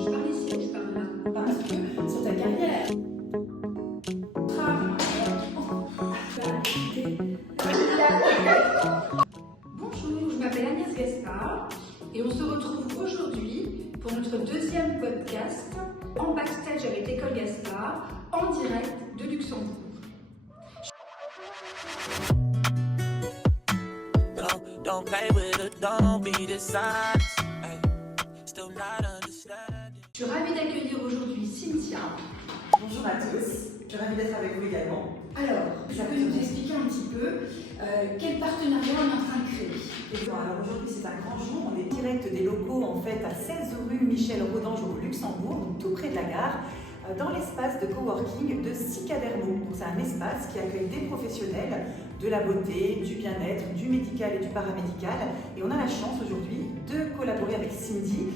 Je parle ici, je parle là. Parle un petit peu sur ta carrière. Bonjour, je m'appelle Agnès Gaspard et on se retrouve aujourd'hui pour notre deuxième podcast en backstage avec l'école Gaspard, en direct de Luxembourg. Don't play with it, don't be dishonest. Ay, still not understanding. Je suis ravie d'accueillir aujourd'hui Cynthia. Bonjour à tous, je suis ravie d'être avec vous également. Alors, tu peux nous expliquer un petit peu quel partenariat on est en train de créer? Alors aujourd'hui c'est un grand jour, on est direct des locaux en fait à 16 rue Michel Rodange au Luxembourg, donc tout près de la gare, dans l'espace de coworking de Cicadermo. C'est un espace qui accueille des professionnels de la beauté, du bien-être, du médical et du paramédical. Et on a la chance aujourd'hui de collaborer avec Cindy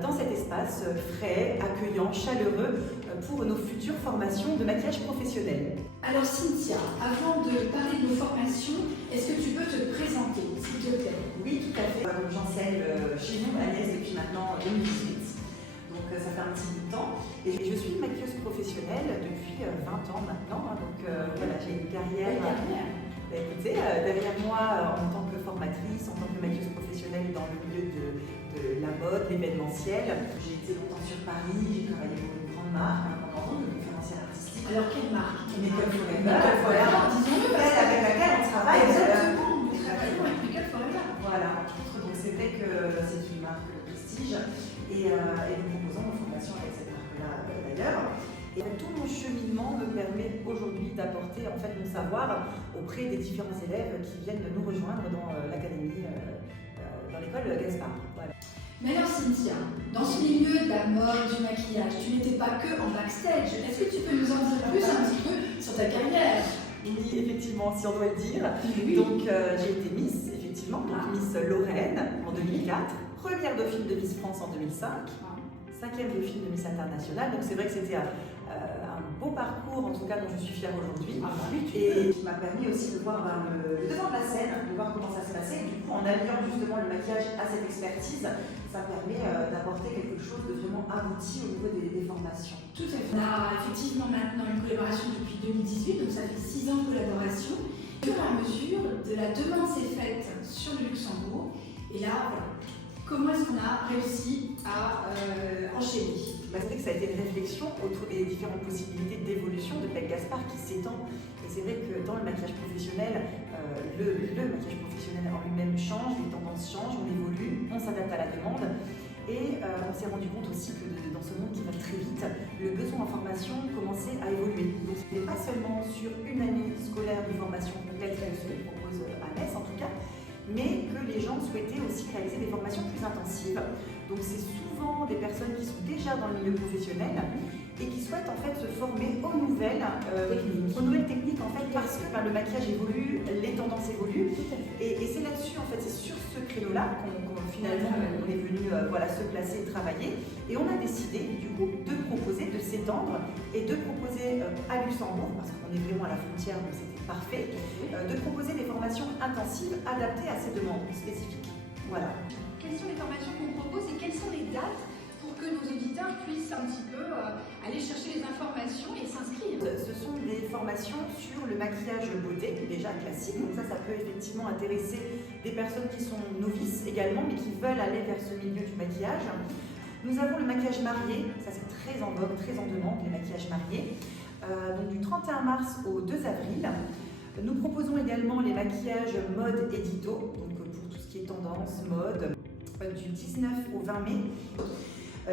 dans cet espace frais, accueillant, chaleureux pour nos futures formations de maquillage professionnel. Alors Cynthia, avant de parler de nos formations, est-ce que tu peux te présenter, s'il te plaît? Oui, tout à fait. J'enseigne chez nous Agnès depuis maintenant 2018. Donc ça fait un petit bout de temps. Et je suis maquilleuse professionnelle depuis 20 ans maintenant. Donc voilà, j'ai une carrière. Écoutez, derrière moi, en tant que formatrice, en tant que maquilleuse professionnelle dans le milieu de la mode, l'événementiel. J'ai été longtemps sur Paris, j'ai travaillé pour une grande marque indépendante de conférencière artistique. Alors quelle marque? Make-up Forever. Make-up Forever, disons-le, Avec laquelle on travaille. Exactement, nous travaillons avec Make-up Forever. Voilà, donc c'est vrai que c'est une marque de prestige et nous proposons nos formations avec cette marque-là d'ailleurs. Et tout mon cheminement me permet aujourd'hui d'apporter en fait mon savoir auprès des différents élèves qui viennent nous rejoindre dans l'académie, dans l'école Gaspard. Voilà. Mais alors Cynthia, dans ce milieu de la mode, du maquillage, tu n'étais pas que en backstage. Est-ce que tu peux nous en dire plus un petit peu sur ta carrière? Oui, effectivement, si on doit le dire. Oui. Donc j'ai été Miss, effectivement, donc Miss Lorraine en 2004, première dauphine de Miss France en 2005. Cinquième dauphine de Miss Internationale, donc c'est vrai que c'était un beau parcours, en tout cas dont je suis fière aujourd'hui, et qui m'a permis aussi de voir le devant de la scène, de voir comment ça se passait, et du coup en alliant justement le maquillage à cette expertise, ça permet d'apporter quelque chose de vraiment abouti au niveau des formations. Tout à fait. On a effectivement maintenant une collaboration depuis 2018, donc ça fait 6 ans de collaboration. Au fur et à mesure, de la demande s'est faite sur le Luxembourg, et là, voilà. Comment est-ce qu'on a réussi à enchaîner? C'est vrai que ça a été une réflexion autour des différentes possibilités d'évolution de Peg Gaspard qui s'étend. Et c'est vrai que dans le maquillage professionnel, le maquillage professionnel en lui-même change, les tendances changent, on évolue, on s'adapte à la demande. Et on s'est rendu compte aussi que dans ce monde qui va très vite, le besoin en formation commençait à évoluer. Donc ce n'est pas seulement sur une année scolaire de formation complète, ce que propose Agnès en tout cas, mais que les gens souhaitaient aussi réaliser des formations plus intensives. Donc c'est souvent des personnes qui sont déjà dans le milieu professionnel et qui souhaitent en fait se former aux nouvelles techniques en fait, parce que le maquillage évolue, les tendances évoluent, et c'est là-dessus en fait, c'est sur ce créneau-là qu'on finalement on est venu se placer et travailler, et on a décidé du coup de proposer, de s'étendre et de proposer à Luxembourg, parce qu'on est vraiment à la frontière donc c'était parfait, de proposer des formations intensives adaptées à ces demandes spécifiques. Voilà. Quelles sont les formations qu'on propose et quelles sont les dates pour que nos auditeurs puissent un petit peu aller chercher les informations et s'inscrire? Ce sont des formations sur le maquillage beauté, déjà classique, donc ça peut effectivement intéresser des personnes qui sont novices également, mais qui veulent aller vers ce milieu du maquillage. Nous avons le maquillage marié, ça c'est très en vogue, très en demande, les maquillages mariés, donc du 31 mars au 2 avril. Nous proposons également les maquillages mode édito, donc pour tout ce qui est tendance, mode, du 19 au 20 mai.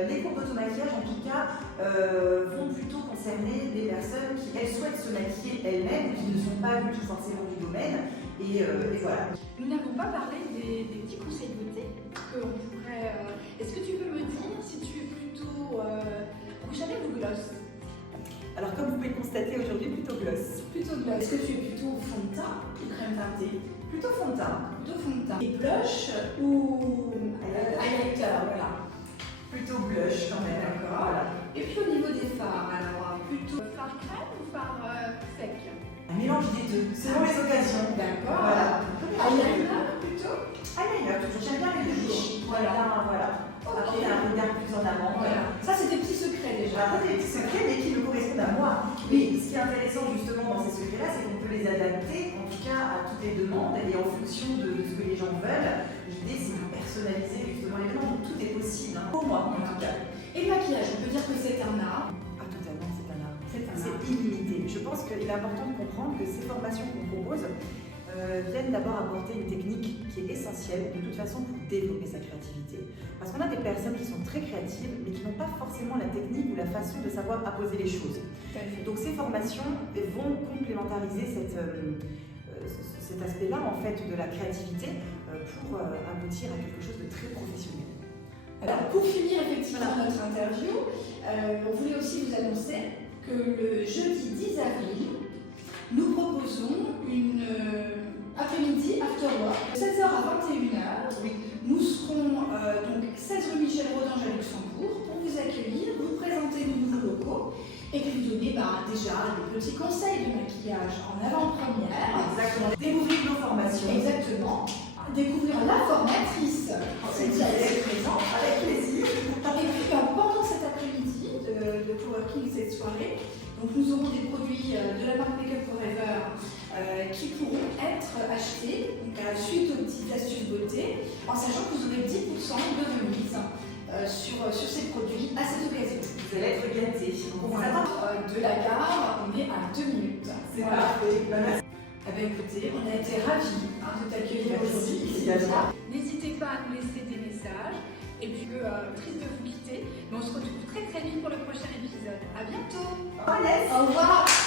Les cours d'automaquillage, en tout cas, vont plutôt concerner des personnes qui, elles, souhaitent se maquiller elles-mêmes, qui ne sont pas du tout forcément du domaine, et voilà. Nous n'avons pas parlé des petits conseils de beauté que l'on pourrait... Est-ce que tu peux me dire si tu es plutôt rouge à lèvres ou gloss? Alors, comme vous pouvez le constater aujourd'hui, plutôt gloss. Plutôt gloss. Est-ce que tu es plutôt fond de teint ou crème teintée? Plutôt fond de teint. Plutôt fond de teint. Et blush ou highlighter, voilà. Plutôt blush quand même. D'accord. Voilà. Et puis au niveau des fards, alors plutôt fard crème ou fard sec? Un mélange des deux, selon les occasions. D'accord. Voilà. Eyeliner plutôt? Eyeliner, toujours. J'aime bien les deux. Voilà. Ok. Apporter un regard plus en avant. Voilà. Ça a pas des petits secrets, mais qui me correspondent à moi. Mais ce qui est intéressant justement dans ces secrets-là, c'est qu'on peut les adapter, en tout cas à toutes les demandes et en fonction de ce que les gens veulent. L'idée, c'est de personnaliser justement les demandes. Donc tout est possible, hein, pour moi en tout cas. Et le maquillage, on peut dire que c'est un art. Ah, totalement, c'est un art. C'est un art. C'est illimité. Je pense qu'il est important de comprendre que ces formations qu'on propose viennent d'abord apporter une technique qui est essentielle de toute façon pour développer sa créativité. Parce qu'on a des personnes qui sont très créatives mais qui n'ont pas forcément la technique ou la façon de savoir apposer les choses. Donc ces formations vont complémentariser cet aspect-là en fait de la créativité pour aboutir à quelque chose de très professionnel. Alors pour finir effectivement notre interview, on voulait aussi vous annoncer que le jeudi 10 avril, nous proposons une après-midi after work, de 16h à 21h. Oui. Nous serons donc 16 rue Michel Rodange à Luxembourg pour vous accueillir, vous présenter nos nouveaux locaux et puis vous donner déjà des petits conseils de maquillage en avant-première. Exactement. Découvrir nos formations. Exactement. Découvrir la formatrice. C'est qui est présent avec plaisir. Et puis pendant cet après-midi de coworking, cette soirée, donc nous aurons des produits de la marque Make Up Forever qui pourront être achetés donc, suite aux petites astuces beauté, en sachant que vous aurez 10% de remise sur ces produits à cette occasion. Vous allez être gâtés. On de la gare, on est à 2 minutes. C'est parfait. Eh bien, écoutez, on a été ravis de t'accueillir aujourd'hui. N'hésitez pas à nous laisser des messages. Et puis, triste de vous quitter, mais on se retrouve très très vite pour le prochain épisode. À bientôt. Au revoir. Au revoir.